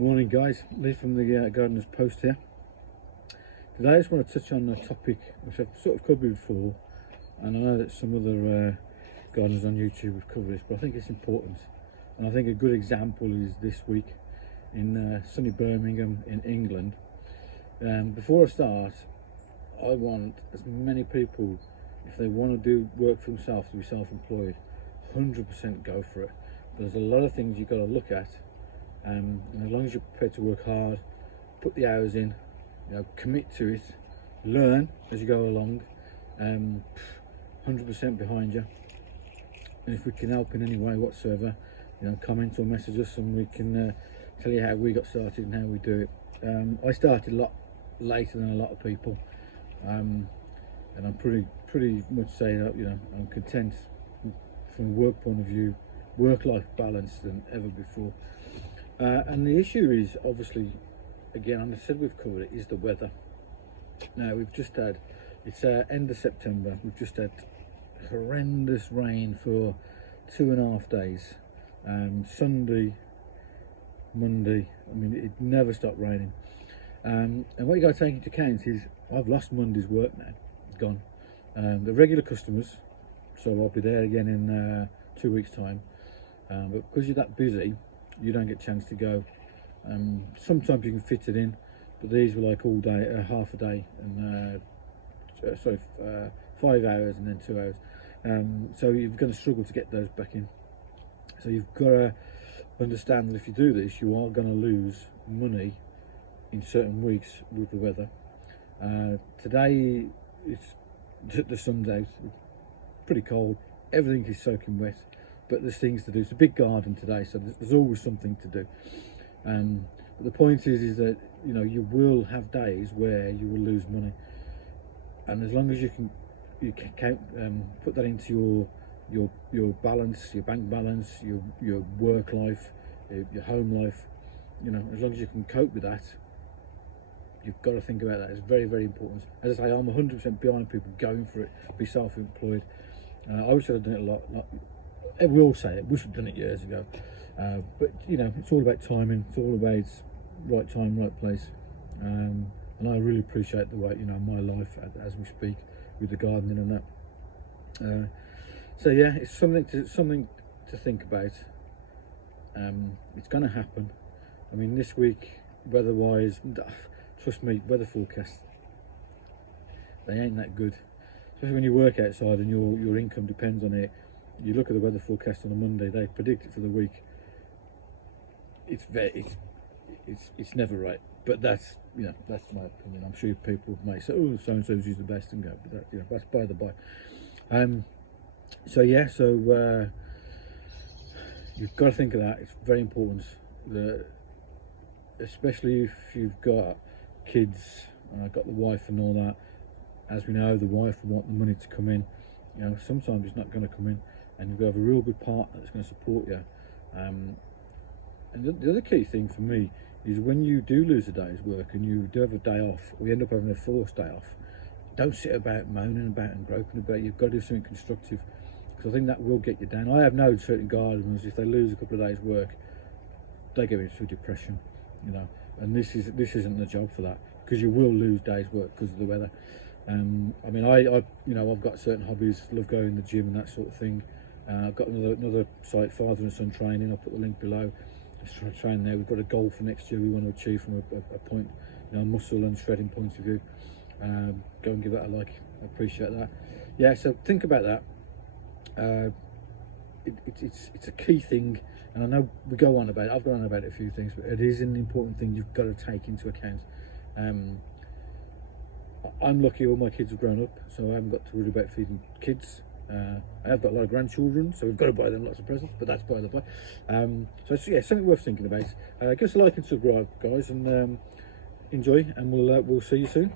Morning guys, Lee from the Gardener's Post here. Today I just want to touch on a topic which I've sort of covered before, and I know that some other gardeners on YouTube have covered this, but I think it's important. And I think a good example is this week in sunny Birmingham in England. Before I start, I want as many people, if they want to do work for themselves, to be self-employed, 100% go for it. But there's a lot of things you've got to look at. And as long as you're prepared to work hard, put the hours in, commit to it, learn as you go along, 100% behind you. And if we can help in any way whatsoever, comment or message us, and we can tell you how we got started and how we do it. I started a lot later than a lot of people, and I'm pretty much saying that I'm content from a work point of view, work-life balance than ever before. And the issue is, obviously, again, and I said we've covered it, is the weather. Now we've just had, it's end of September, we've just had horrendous rain for 2.5 days. Sunday, Monday, I mean, it never stopped raining. And what you got to take into account is I've lost Monday's work now, gone. The regular customers, so I'll be there again in 2 weeks' time. But because you're that busy, you don't get a chance to go. Sometimes you can fit it in, but these were like all day, half a day, and 5 hours and then 2 hours. So you're going to struggle to get those back in. So you've got to understand that if you do this, you are going to lose money in certain weeks with the weather. Today, the sun's out, it's pretty cold, everything is soaking wet. But there's things to do. It's a big garden today, so there's always something to do. But the point is that you will have days where you will lose money, and as long as you can put that into your balance, your bank balance, your work life, your home life, as long as you can cope with that, you've got to think about that. It's very, very important. As I say, I'm 100% behind people going for it, be self-employed. I wish I'd have done it a lot. We all say it, we should have done it years ago, but it's all about timing. It's all about right time, right place, and I really appreciate the way my life as we speak with the gardening and that. So yeah, it's something to think about. It's going to happen. I mean, this week, weather-wise, trust me, weather forecasts, they ain't that good, especially when you work outside and your income depends on it. You look at the weather forecast on a Monday, they predict it for the week. It's never right, but that's that's my opinion. I'm sure people may say, oh, so and so's is the best, and go, but that, that's by the by. So yeah, you've got to think of that. It's very important, especially if you've got kids, got the wife and all that. As we know, the wife will want the money to come in. Sometimes it's not going to come in, and you've got to have a real good partner that's going to support you. And the other key thing for me is when you do lose a day's work and you do have a day off, or you end up having a forced day off, don't sit about moaning about and groping about. You've got to do something constructive, because I think that will get you down. I have known certain gardeners, if they lose a couple of days work, they go into depression, and this isn't the job for that, because you will lose days work because of the weather. I mean, I've got certain hobbies, love going to the gym and that sort of thing. I've got another site, Father and Son Training. I'll put the link below. Just trying to train there. We've got a goal for next year we want to achieve from a point, muscle and shredding point of view. Go and give that a like. I appreciate that. Yeah, so think about that. It's a key thing, and I know we go on about it. I've gone on about it a few things, but it is an important thing you've got to take into account. I'm lucky all my kids have grown up, so I haven't got to worry about feeding kids. I have got a lot of grandchildren, so we've got to buy them lots of presents, but that's by the by. So it's, yeah, something worth thinking about. Give us a like and subscribe, guys, and enjoy, and we'll see you soon.